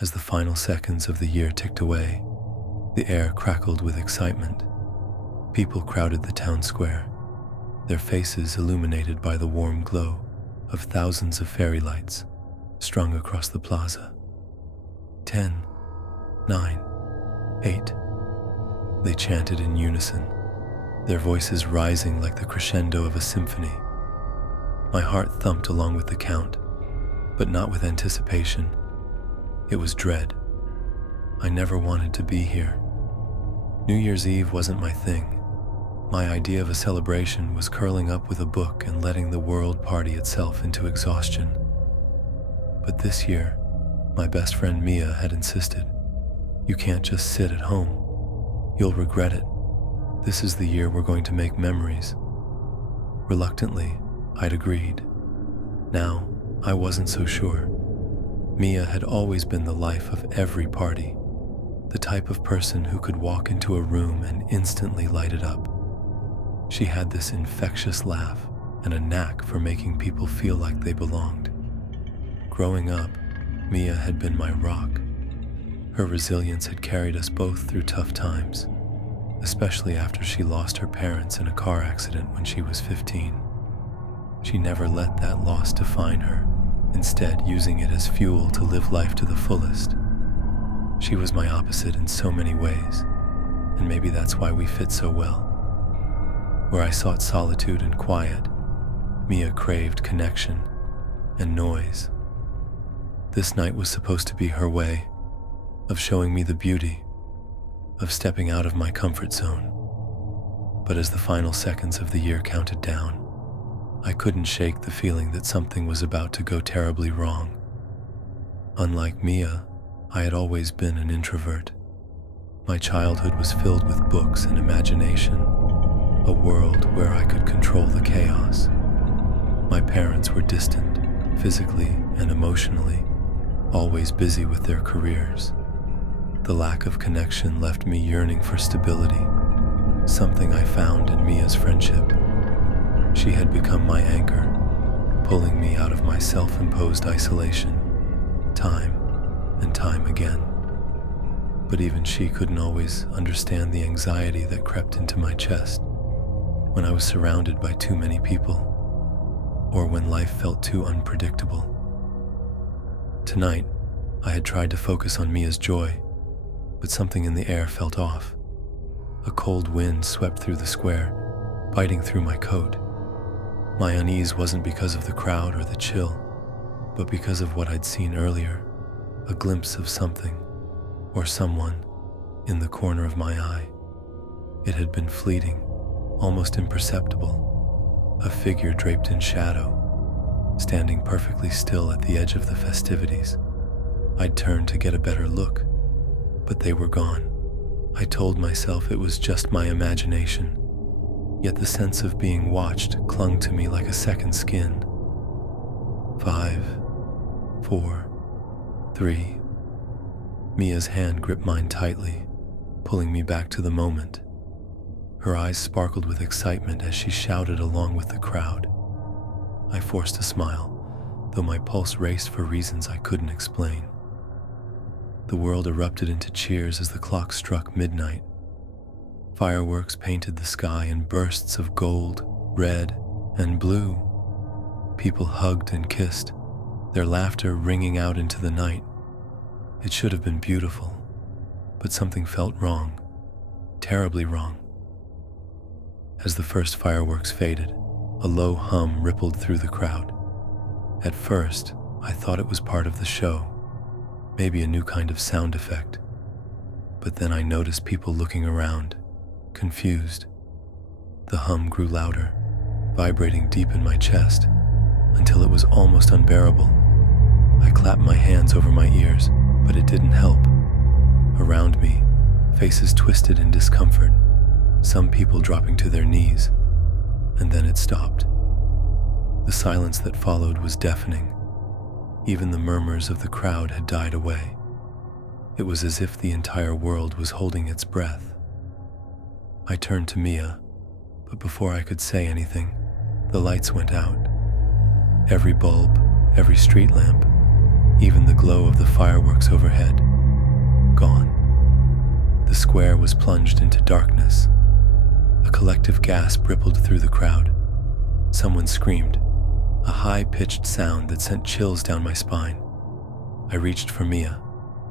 As the final seconds of the year ticked away, the air crackled with excitement. People crowded the town square, their faces illuminated by the warm glow of thousands of fairy lights strung across the plaza. 10, 9, 8. They chanted in unison, their voices rising like the crescendo of a symphony. My heart thumped along with the count, but not with anticipation. It was dread. I never wanted to be here. New Year's Eve wasn't my thing. My idea of a celebration was curling up with a book and letting the world party itself into exhaustion. But this year, my best friend Mia had insisted, "You can't just sit at home. You'll regret it. This is the year we're going to make memories." Reluctantly, I'd agreed. Now, I wasn't so sure. Mia had always been the life of every party, the type of person who could walk into a room and instantly light it up. She had this infectious laugh and a knack for making people feel like they belonged. Growing up, Mia had been my rock. Her resilience had carried us both through tough times, especially after she lost her parents in a car accident when she was 15. She never let that loss define her, instead using it as fuel to live life to the fullest. She was my opposite in so many ways, and maybe that's why we fit so well. Where I sought solitude and quiet, Mia craved connection and noise. This night was supposed to be her way of showing me the beauty of stepping out of my comfort zone. But as the final seconds of the year counted down, I couldn't shake the feeling that something was about to go terribly wrong. Unlike Mia, I had always been an introvert. My childhood was filled with books and imagination, a world where I could control the chaos. My parents were distant, physically and emotionally, always busy with their careers. The lack of connection left me yearning for stability, something I found in Mia's friendship. She had become my anchor, pulling me out of my self-imposed isolation, time and time again. But even she couldn't always understand the anxiety that crept into my chest when I was surrounded by too many people, or when life felt too unpredictable. Tonight, I had tried to focus on Mia's joy, but something in the air felt off. A cold wind swept through the square, biting through my coat. My unease wasn't because of the crowd or the chill, but because of what I'd seen earlier, a glimpse of something, or someone, in the corner of my eye. It had been fleeting, almost imperceptible, a figure draped in shadow, standing perfectly still at the edge of the festivities. I'd turned to get a better look, but they were gone. I told myself it was just my imagination, yet the sense of being watched clung to me like a second skin. 5, 4, 3. Mia's hand gripped mine tightly, pulling me back to the moment. Her eyes sparkled with excitement as she shouted along with the crowd. I forced a smile, though my pulse raced for reasons I couldn't explain. The world erupted into cheers as the clock struck midnight. Fireworks painted the sky in bursts of gold, red, and blue. People hugged and kissed, their laughter ringing out into the night. It should have been beautiful, but something felt wrong, terribly wrong. As the first fireworks faded, a low hum rippled through the crowd. At first, I thought it was part of the show, maybe a new kind of sound effect. But then I noticed people looking around, confused. The hum grew louder, vibrating deep in my chest, until it was almost unbearable. I clapped my hands over my ears, but it didn't help. Around me, faces twisted in discomfort, some people dropping to their knees, and then it stopped. The silence that followed was deafening. Even the murmurs of the crowd had died away. It was as if the entire world was holding its breath. I turned to Mia, but before I could say anything, the lights went out. Every bulb, every street lamp, Even the glow of the fireworks overhead, gone. The square was plunged into darkness. A collective gasp rippled through the crowd. Someone screamed, a high-pitched sound that sent chills down my spine. I reached for Mia,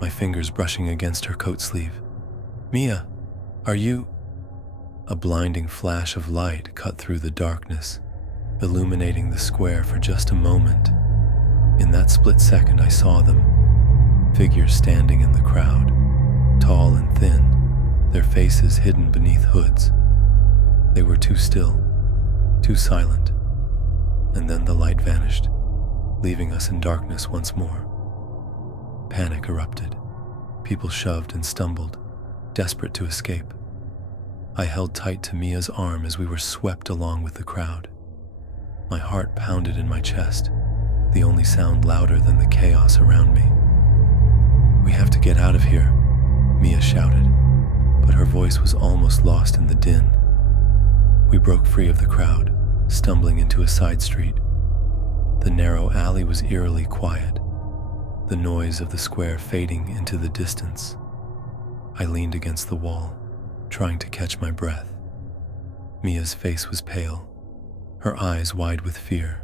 my fingers brushing against her coat sleeve. "Mia, are you?" A blinding flash of light cut through the darkness, illuminating the square for just a moment. In that split second, I saw them, figures standing in the crowd, tall and thin, their faces hidden beneath hoods. They were too still, too silent, and then the light vanished, leaving us in darkness once more. Panic erupted. People shoved and stumbled, desperate to escape. I held tight to Mia's arm as we were swept along with the crowd. My heart pounded in my chest, the only sound louder than the chaos around me. "We have to get out of here," Mia shouted, but her voice was almost lost in the din. We broke free of the crowd, stumbling into a side street. The narrow alley was eerily quiet, the noise of the square fading into the distance. I leaned against the wall, trying to catch my breath. Mia's face was pale, her eyes wide with fear.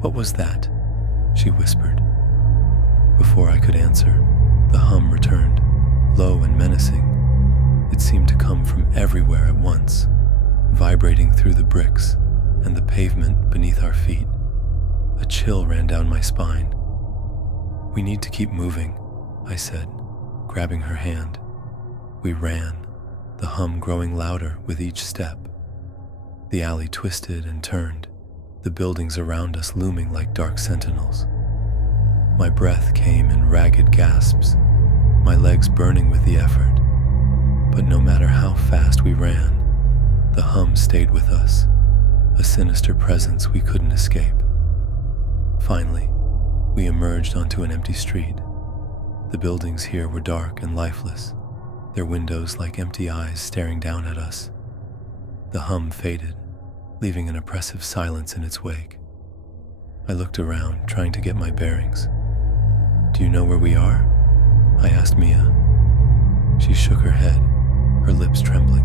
"What was that?" she whispered. Before I could answer, the hum returned, low and menacing. It seemed to come from everywhere at once, vibrating through the bricks and the pavement beneath our feet. A chill ran down my spine. "We need to keep moving," I said, grabbing her hand. We ran, the hum growing louder with each step. The alley twisted and turned, the buildings around us looming like dark sentinels. My breath came in ragged gasps, my legs burning with the effort. But no matter how fast we ran, the hum stayed with us, a sinister presence we couldn't escape. Finally, we emerged onto an empty street. The buildings here were dark and lifeless, their windows like empty eyes staring down at us. The hum faded, leaving an oppressive silence in its wake. I looked around, trying to get my bearings. "Do you know where we are?" I asked Mia. She shook her head, her lips trembling.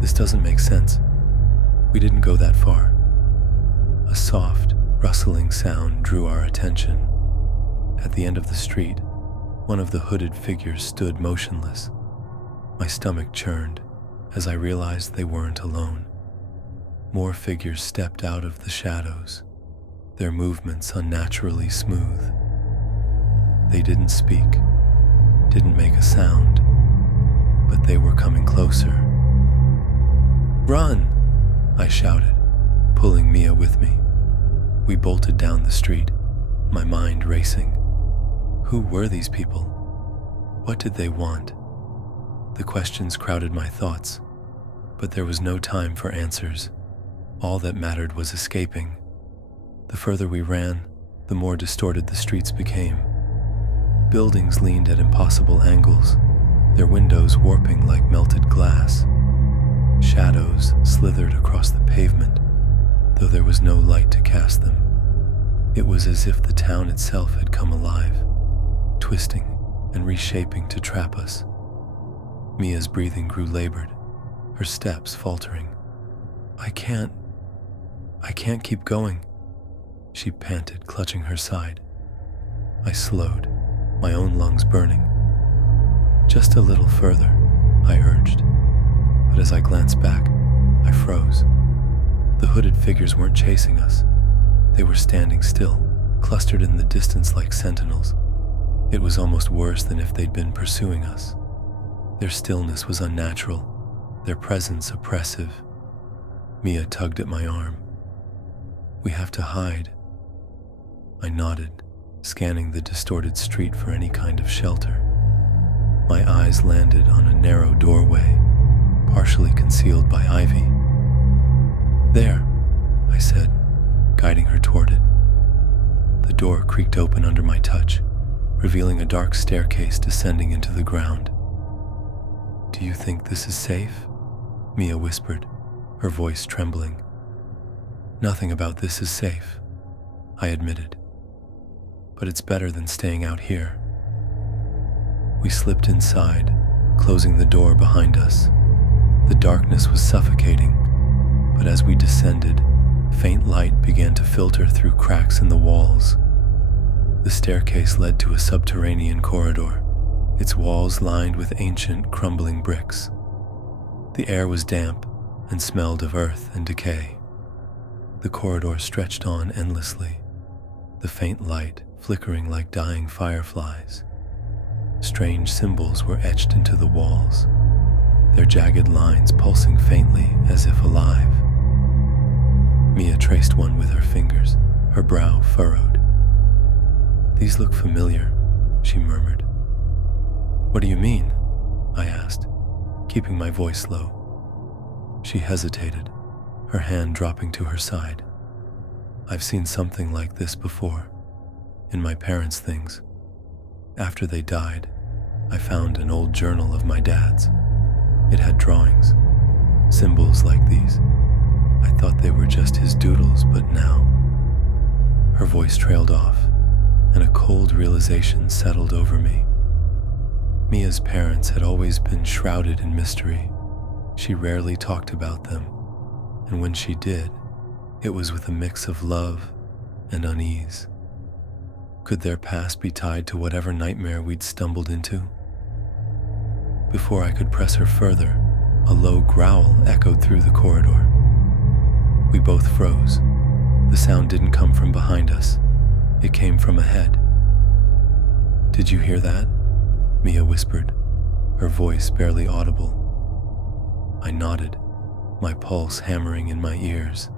"This doesn't make sense. We didn't go that far." A soft, rustling sound drew our attention. At the end of the street, one of the hooded figures stood motionless. My stomach churned as I realized they weren't alone. More figures stepped out of the shadows, their movements unnaturally smooth. They didn't speak, didn't make a sound, but they were coming closer. "Run!" I shouted, pulling Mia with me. We bolted down the street, my mind racing. Who were these people? What did they want? The questions crowded my thoughts, but there was no time for answers. All that mattered was escaping. The further we ran, the more distorted the streets became. Buildings leaned at impossible angles, their windows warping like melted glass. Shadows slithered across the pavement, though there was no light to cast them. It was as if the town itself had come alive, twisting and reshaping to trap us. Mia's breathing grew labored, her steps faltering. I can't keep going," she panted, clutching her side. I slowed, my own lungs burning. "Just a little further," I urged. But as I glanced back, I froze. The hooded figures weren't chasing us. They were standing still, clustered in the distance like sentinels. It was almost worse than if they'd been pursuing us. Their stillness was unnatural, their presence oppressive. Mia tugged at my arm. "We have to hide." I nodded, scanning the distorted street for any kind of shelter. My eyes landed on a narrow doorway, partially concealed by ivy. "There," I said, guiding her toward it. The door creaked open under my touch, revealing a dark staircase descending into the ground. "Do you think this is safe?" Mia whispered, her voice trembling. "Nothing about this is safe," I admitted. but it's better than staying out here. We slipped inside, closing the door behind us. The darkness was suffocating, but as we descended, faint light began to filter through cracks in the walls. The staircase led to a subterranean corridor, its walls lined with ancient, crumbling bricks. The air was damp and smelled of earth and decay. The corridor stretched on endlessly, the faint light flickering like dying fireflies. Strange symbols were etched into the walls, their jagged lines pulsing faintly as if alive. Mia traced one with her fingers, her brow furrowed. "These look familiar," she murmured. "What do you mean?" I asked, keeping my voice low. She hesitated, her hand dropping to her side. "I've seen something like this before, in my parents' things. After they died, I found an old journal of my dad's. It had drawings, symbols like these. I thought they were just his doodles, but now..." Her voice trailed off, and a cold realization settled over me. Mia's parents had always been shrouded in mystery. She rarely talked about them, and when she did, it was with a mix of love and unease. Could their past be tied to whatever nightmare we'd stumbled into? Before I could press her further, a low growl echoed through the corridor. We both froze. The sound didn't come from behind us. It came from ahead. "Did you hear that?" Mia whispered, her voice barely audible. I nodded, my pulse hammering in my ears.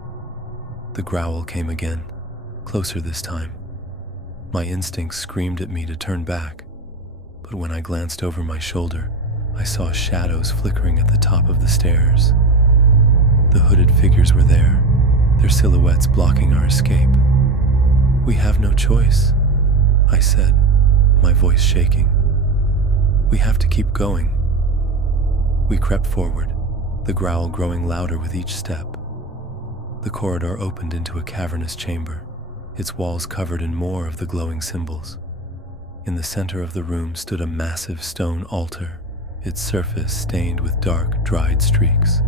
The growl came again, closer this time. My instincts screamed at me to turn back, but when I glanced over my shoulder, I saw shadows flickering at the top of the stairs. The hooded figures were there, their silhouettes blocking our escape. "We have no choice," I said, my voice shaking. "We have to keep going." We crept forward, the growl growing louder with each step. The corridor opened into a cavernous chamber, its walls covered in more of the glowing symbols. In the center of the room stood a massive stone altar, its surface stained with dark, dried streaks.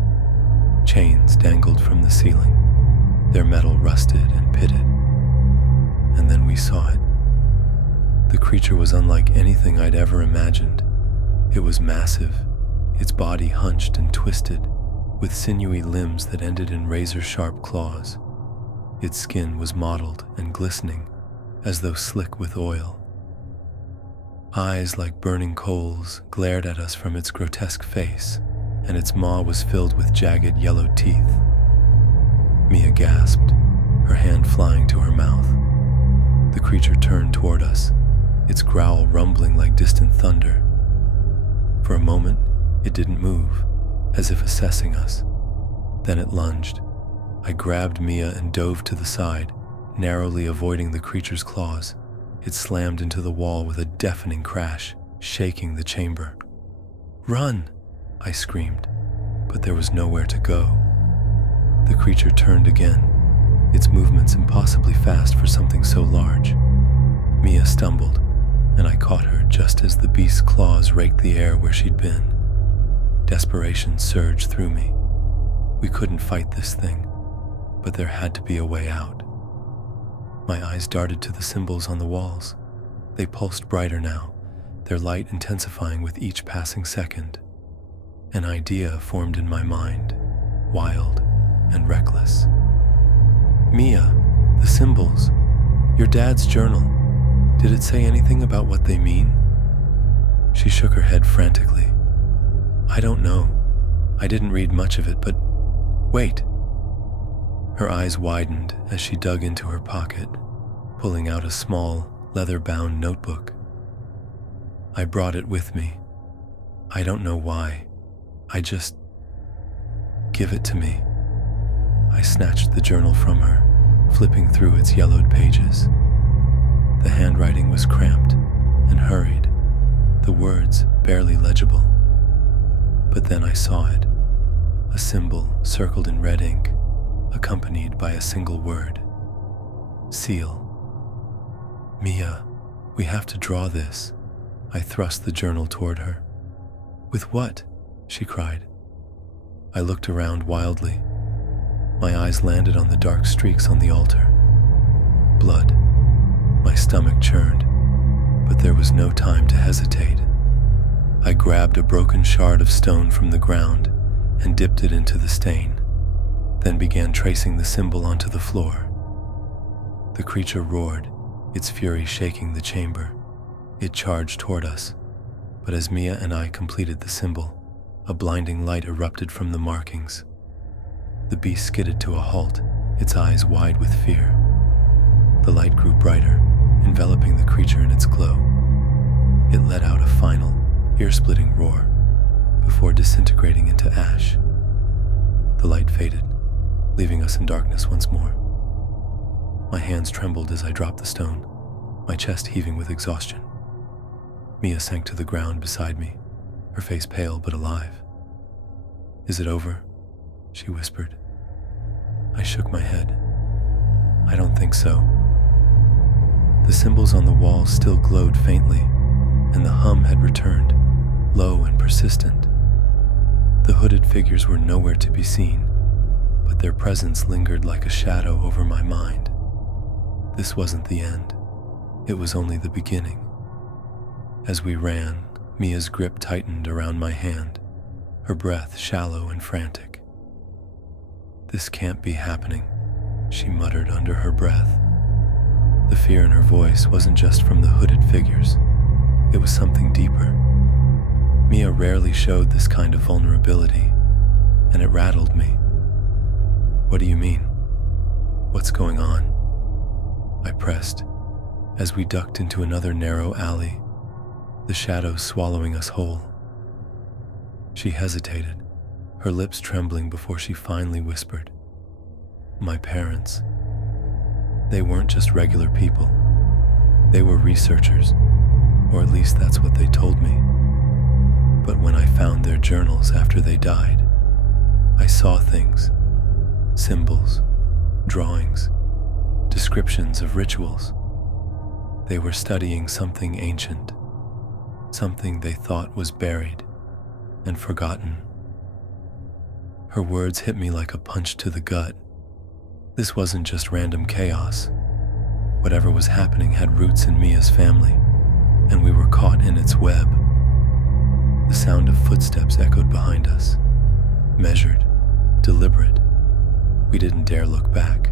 Chains dangled from the ceiling, their metal rusted and pitted. And then we saw it. The creature was unlike anything I'd ever imagined. It was massive, its body hunched and twisted, with sinewy limbs that ended in razor-sharp claws. Its skin was mottled and glistening, as though slick with oil. Eyes like burning coals glared at us from its grotesque face, and its maw was filled with jagged yellow teeth. Mia gasped, her hand flying to her mouth. The creature turned toward us, its growl rumbling like distant thunder. For a moment, it didn't move, as if assessing us. Then it lunged. I grabbed Mia and dove to the side, narrowly avoiding the creature's claws. It slammed into the wall with a deafening crash, shaking the chamber. "Run!" I screamed, but there was nowhere to go. The creature turned again, its movements impossibly fast for something so large. Mia stumbled, and I caught her just as the beast's claws raked the air where she'd been. Desperation surged through me. We couldn't fight this thing, but there had to be a way out. My eyes darted to the symbols on the walls. They pulsed brighter now, their light intensifying with each passing second. An idea formed in my mind, wild and reckless. "Mia, the symbols, your dad's journal. Did it say anything about what they mean?" She shook her head frantically. "I don't know. I didn't read much of it, but wait." Her eyes widened as she dug into her pocket, pulling out a small, leather-bound notebook. I brought it with me. I don't know why. Give it to me." I snatched the journal from her, flipping through its yellowed pages. The handwriting was cramped and hurried, the words barely legible. But then I saw it, a symbol circled in red ink, accompanied by a single word: seal. "Mia, we have to draw this." I thrust the journal toward her. "With what?" she cried. I looked around wildly. My eyes landed on the dark streaks on the altar. Blood. My stomach churned, but there was no time to hesitate. I grabbed a broken shard of stone from the ground and dipped it into the stain, then began tracing the symbol onto the floor. The creature roared, its fury shaking the chamber. It charged toward us, but as Mia and I completed the symbol, a blinding light erupted from the markings. The beast skidded to a halt, its eyes wide with fear. The light grew brighter, enveloping the creature in its glow. It let out a final, ear-splitting roar, before disintegrating into ash. The light faded, leaving us in darkness once more. My hands trembled as I dropped the stone, my chest heaving with exhaustion. Mia sank to the ground beside me, her face pale but alive. "Is it over?" she whispered. I shook my head. "I don't think so." The symbols on the walls still glowed faintly, and the hum had returned, low and persistent. The hooded figures were nowhere to be seen, but their presence lingered like a shadow over my mind. This wasn't the end. It was only the beginning. As we ran, Mia's grip tightened around my hand, her breath shallow and frantic. "This can't be happening," she muttered under her breath. The fear in her voice wasn't just from the hooded figures. It was something deeper. Mia rarely showed this kind of vulnerability, and it rattled me. "What do you mean? What's going on?" I pressed, as we ducked into another narrow alley, the shadows swallowing us whole. She hesitated, her lips trembling before she finally whispered, "My parents. They weren't just regular people. They were researchers, or at least that's what they told me. But when I found their journals after they died, I saw things, symbols, drawings, descriptions of rituals. They were studying something ancient, something they thought was buried and forgotten." Her words hit me like a punch to the gut. This wasn't just random chaos. Whatever was happening had roots in Mia's family, and we were caught in its web. The sound of footsteps echoed behind us, measured, deliberate. We didn't dare look back.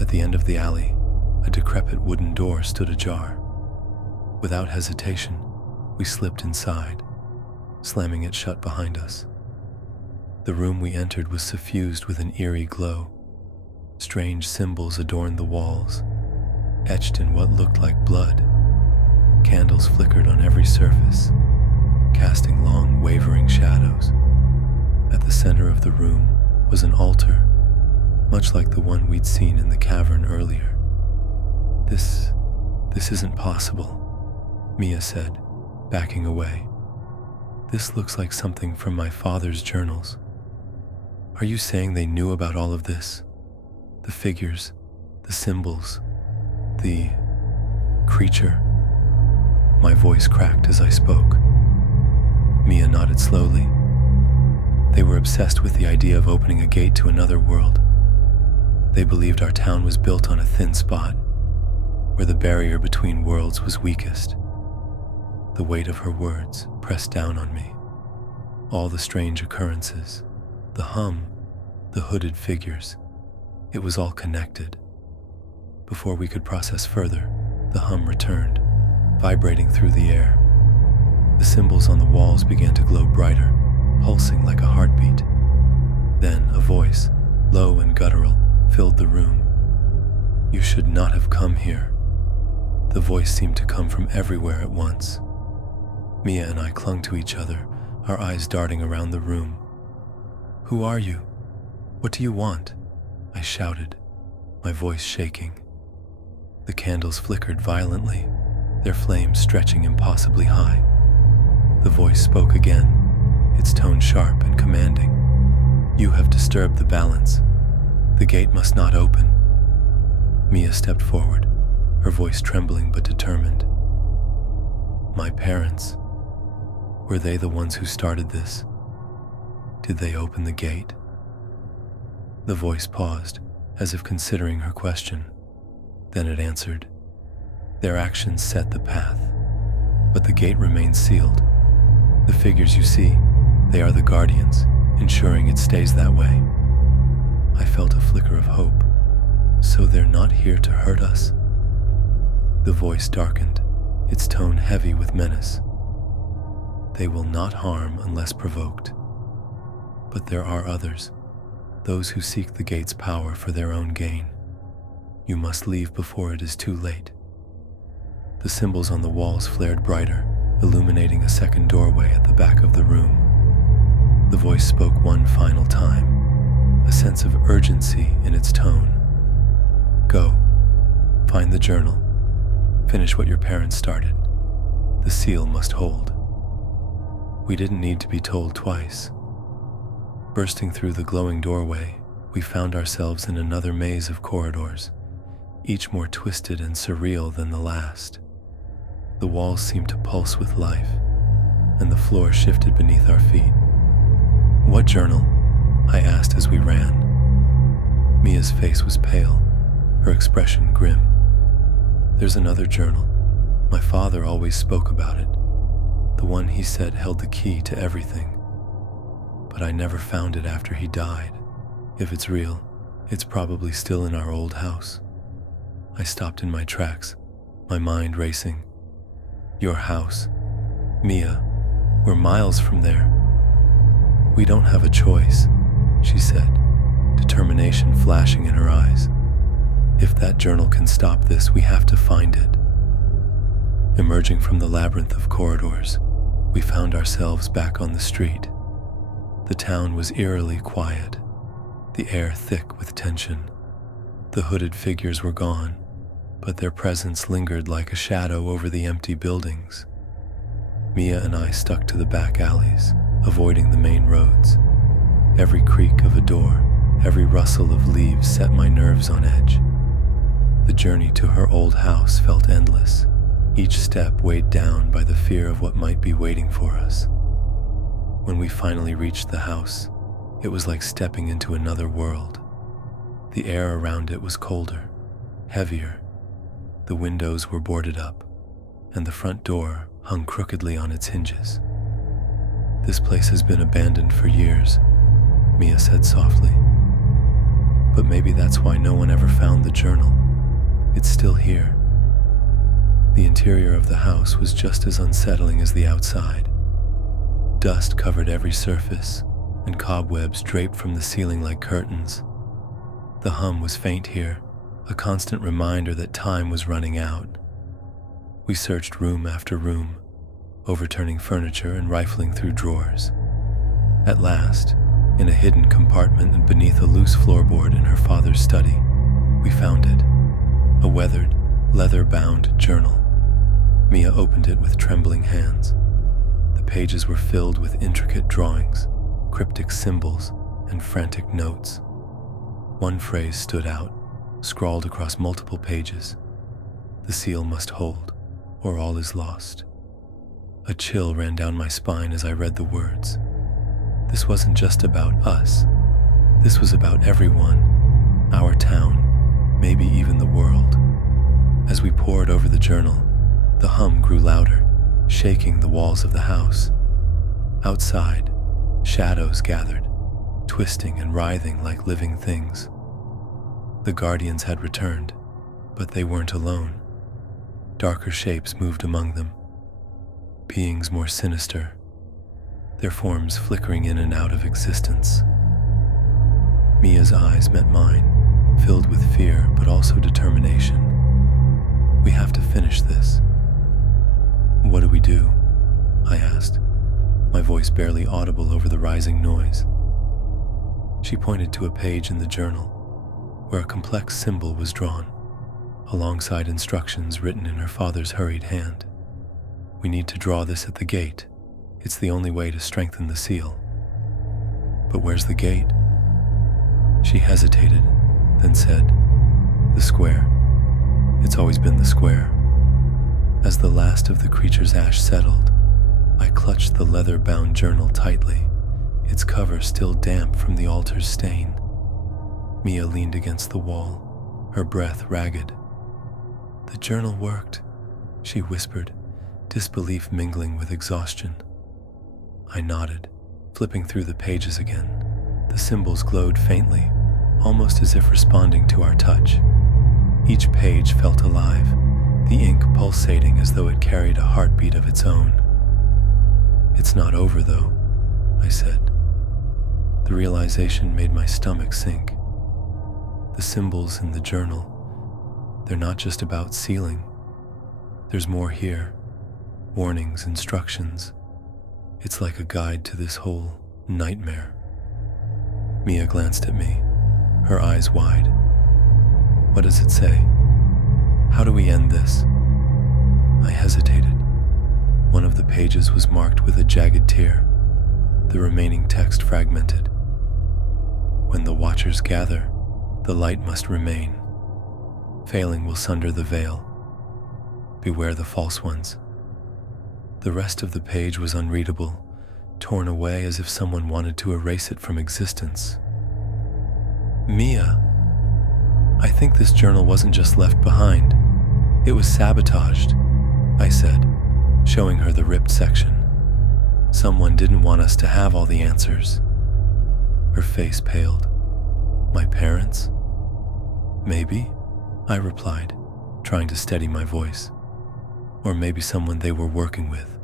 At the end of the alley, a decrepit wooden door stood ajar. Without hesitation, we slipped inside, slamming it shut behind us. The room we entered was suffused with an eerie glow. Strange symbols adorned the walls, etched in what looked like blood. Candles flickered on every surface, casting long, wavering shadows. At the center of the room was an altar, much like the one we'd seen in the cavern earlier. This isn't possible," Mia said, backing away. "This looks like something from my father's journals. Are you saying they knew about all of this? The figures, the symbols, the creature?" My voice cracked as I spoke. Mia nodded slowly. "They were obsessed with the idea of opening a gate to another world. They believed our town was built on a thin spot, where the barrier between worlds was weakest." The weight of her words pressed down on me. All the strange occurrences, the hum, the hooded figures, it was all connected. Before we could process further, the hum returned, vibrating through the air. The symbols on the walls began to glow brighter, pulsing like a heartbeat. Then a voice, low and guttural, filled the room. "You should not have come here." The voice seemed to come from everywhere at once. Mia and I clung to each other, our eyes darting around the room. "Who are you? What do you want?" I shouted, my voice shaking. The candles flickered violently, their flames stretching impossibly high. The voice spoke again, its tone sharp and commanding. "You have disturbed the balance. The gate must not open." Mia stepped forward, her voice trembling but determined. My parents. Were they the ones who started this? Did they open the gate? The voice paused, as if considering her question. Then it answered. Their actions set the path, but the gate remains sealed. The figures you see, they are the guardians, ensuring it stays that way. I felt a flicker of hope. So they're not here to hurt us? The voice darkened, its tone heavy with menace. They will not harm unless provoked. But there are others, those who seek the gate's power for their own gain. You must leave before it is too late. The symbols on the walls flared brighter, illuminating a second doorway at the back of the room. The voice spoke one final time, a sense of urgency in its tone. Go, find the journal, finish what your parents started. The seal must hold. We didn't need to be told twice. Bursting through the glowing doorway, we found ourselves in another maze of corridors, each more twisted and surreal than the last. The walls seemed to pulse with life, and the floor shifted beneath our feet. What journal? I asked as we ran. Mia's face was pale, her expression grim. There's another journal. My father always spoke about it. The one he said held the key to everything. But I never found it after he died. If it's real, it's probably still in our old house. I stopped in my tracks, my mind racing. Your house, Mia, we're miles from there. We don't have a choice, she said, determination flashing in her eyes. If that journal can stop this, we have to find it. Emerging from the labyrinth of corridors, we found ourselves back on the street. The town was eerily quiet, the air thick with tension. The hooded figures were gone, but their presence lingered like a shadow over the empty buildings. Mia and I stuck to the back alleys, avoiding the main roads. Every creak of a door, every rustle of leaves set my nerves on edge. The journey to her old house felt endless, each step weighed down by the fear of what might be waiting for us. When we finally reached the house, it was like stepping into another world. The air around it was colder, heavier. The windows were boarded up, and the front door hung crookedly on its hinges. This place has been abandoned for years, Mia said softly. But maybe that's why no one ever found the journal. It's still here. The interior of the house was just as unsettling as the outside. Dust covered every surface, and cobwebs draped from the ceiling like curtains. The hum was faint here, a constant reminder that time was running out. We searched room after room, overturning furniture and rifling through drawers. At last, in a hidden compartment and beneath a loose floorboard in her father's study, we found it. A weathered, leather-bound journal. Mia opened it with trembling hands. The pages were filled with intricate drawings, cryptic symbols, and frantic notes. One phrase stood out, scrawled across multiple pages. The seal must hold, or all is lost. A chill ran down my spine as I read the words. This wasn't just about us. This was about everyone, our town, maybe even the world. As we pored over the journal, the hum grew louder, shaking the walls of the house. Outside, shadows gathered, twisting and writhing like living things. The guardians had returned, but they weren't alone. Darker shapes moved among them, beings more sinister, their forms flickering in and out of existence. Mia's eyes met mine, filled with fear but also determination. We have to finish this. What do we do? I asked, my voice barely audible over the rising noise. She pointed to a page in the journal, where a complex symbol was drawn, alongside instructions written in her father's hurried hand. We need to draw this at the gate. It's the only way to strengthen the seal. But where's the gate? She hesitated, then said, the square. It's always been the square. As the last of the creature's ash settled, I clutched the leather-bound journal tightly, its cover still damp from the altar's stain. Mia leaned against the wall, her breath ragged. "The journal worked," she whispered, disbelief mingling with exhaustion. I nodded, flipping through the pages again. The symbols glowed faintly, almost as if responding to our touch. Each page felt alive, the ink pulsating as though it carried a heartbeat of its own. "It's not over, though," I said. The realization made my stomach sink. The symbols in the journal, they're not just about sealing. There's more here. Warnings, instructions. It's like a guide to this whole nightmare. Mia glanced at me, her eyes wide. "What does it say? How do we end this?" I hesitated. One of the pages was marked with a jagged tear, the remaining text fragmented. "When the watchers gather, the light must remain. Failing will sunder the veil. Beware the false ones." The rest of the page was unreadable, torn away as if someone wanted to erase it from existence. "Mia, I think this journal wasn't just left behind. It was sabotaged," I said, showing her the ripped section. "Someone didn't want us to have all the answers." Her face paled. "My parents?" "Maybe," I replied, trying to steady my voice. "Or maybe someone they were working with,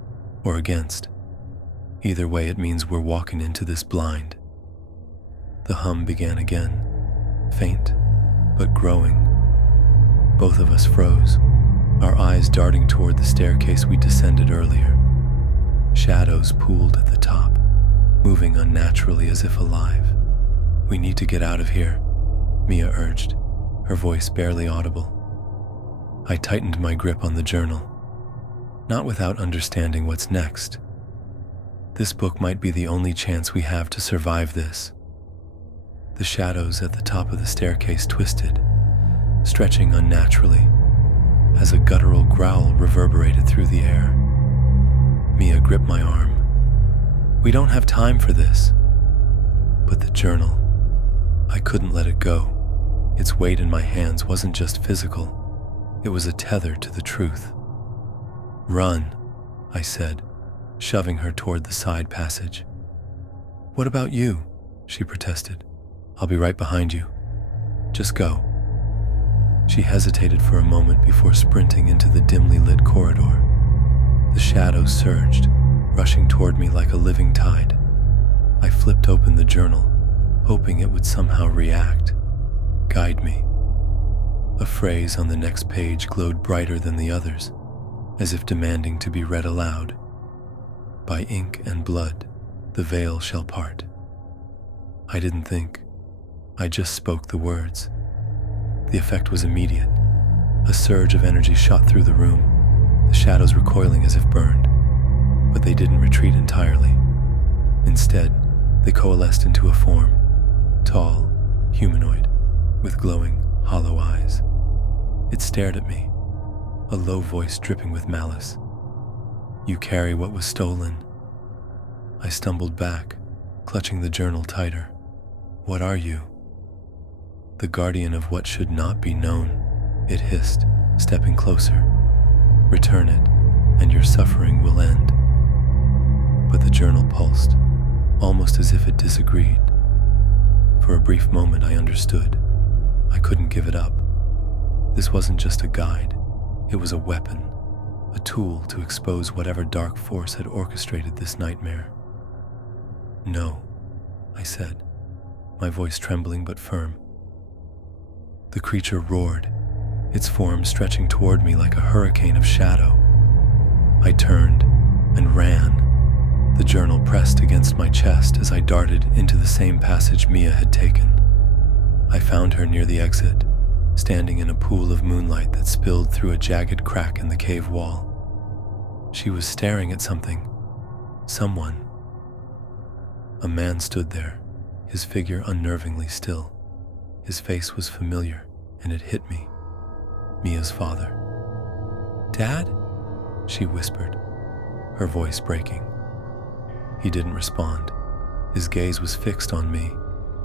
or against. Either way, it means we're walking into this blind." The hum began again, faint, but growing. Both of us froze, our eyes darting toward the staircase we descended earlier. Shadows pooled at the top, moving unnaturally as if alive. "We need to get out of here," Mia urged, her voice barely audible. I tightened my grip on the journal, not without understanding what's next. This book might be the only chance we have to survive this. The shadows at the top of the staircase twisted, stretching unnaturally, as a guttural growl reverberated through the air. Mia gripped my arm. "We don't have time for this." But the journal, I couldn't let it go. Its weight in my hands wasn't just physical, it was a tether to the truth. "Run," I said, shoving her toward the side passage. "What about you?" she protested. "I'll be right behind you. Just go." She hesitated for a moment before sprinting into the dimly lit corridor. The shadows surged, rushing toward me like a living tide. I flipped open the journal, hoping it would somehow react, guide me. A phrase on the next page glowed brighter than the others, as if demanding to be read aloud. "By ink and blood, the veil shall part." I didn't think. I just spoke the words. The effect was immediate. A surge of energy shot through the room, the shadows recoiling as if burned. But they didn't retreat entirely. Instead, they coalesced into a form, tall, humanoid, with glowing, hollow eyes. It stared at me, a low voice dripping with malice. "You carry what was stolen." I stumbled back, clutching the journal tighter. "What are you?" "The guardian of what should not be known," it hissed, stepping closer. "Return it, and your suffering will end." But the journal pulsed, almost as if it disagreed. For a brief moment I understood. I couldn't give it up. This wasn't just a guide, it was a weapon, a tool to expose whatever dark force had orchestrated this nightmare. "No," I said, my voice trembling but firm. The creature roared, its form stretching toward me like a hurricane of shadow. I turned and ran, the journal pressed against my chest as I darted into the same passage Mia had taken. I found her near the exit, standing in a pool of moonlight that spilled through a jagged crack in the cave wall. She was staring at something. Someone. A man stood there, his figure unnervingly still. His face was familiar, and it hit me. Mia's father. "Dad?" she whispered, her voice breaking. He didn't respond. His gaze was fixed on me,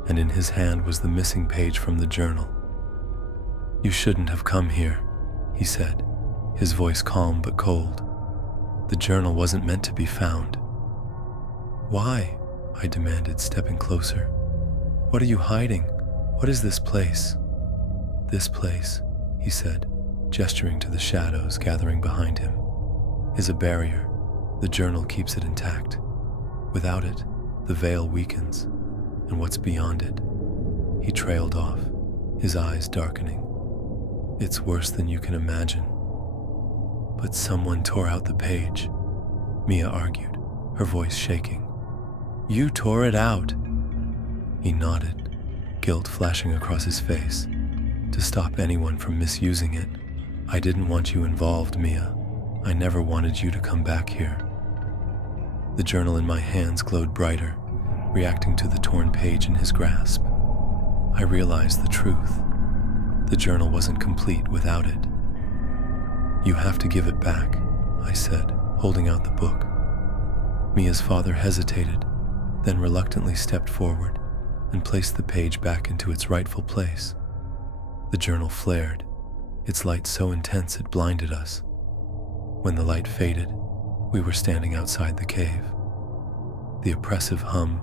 and in his hand was the missing page from the journal. "You shouldn't have come here," he said, his voice calm but cold. "The journal wasn't meant to be found." "Why?" I demanded, stepping closer. "What are you hiding? What is this place?" "This place," he said, gesturing to the shadows gathering behind him, "is a barrier. The journal keeps it intact. Without it, the veil weakens, and what's beyond it." He trailed off, his eyes darkening. "It's worse than you can imagine." "But someone tore out the page," Mia argued, her voice shaking. "You tore it out." He nodded, guilt flashing across his face. "To stop anyone from misusing it. I didn't want you involved, Mia. I never wanted you to come back here." The journal in my hands glowed brighter, reacting to the torn page in his grasp. I realized the truth. The journal wasn't complete without it. "You have to give it back," I said, holding out the book. Mia's father hesitated, then reluctantly stepped forward and placed the page back into its rightful place. The journal flared, its light so intense it blinded us. When the light faded, we were standing outside the cave. The oppressive hum,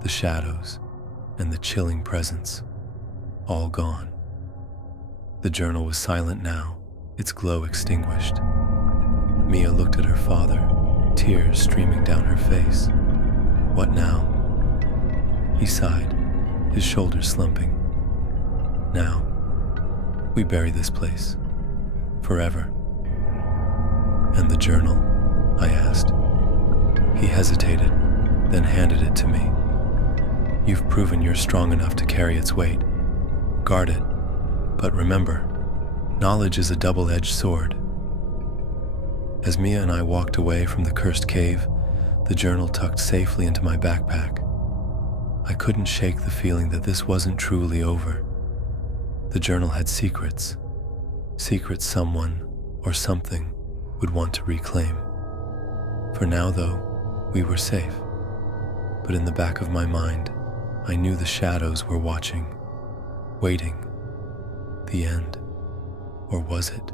the shadows, and the chilling presence, all gone. The journal was silent now, its glow extinguished. Mia looked at her father, tears streaming down her face. "What now?" He sighed, his shoulders slumping. "Now, we bury this place, forever." "And the journal?" I asked. He hesitated, then handed it to me. "You've proven you're strong enough to carry its weight. Guard it, but remember, knowledge is a double-edged sword." As Mia and I walked away from the cursed cave, the journal tucked safely into my backpack. I couldn't shake the feeling that this wasn't truly over. The journal had secrets someone or something would want to reclaim. For now, though, we were safe. But in the back of my mind, I knew the shadows were watching, waiting. The end, or was it?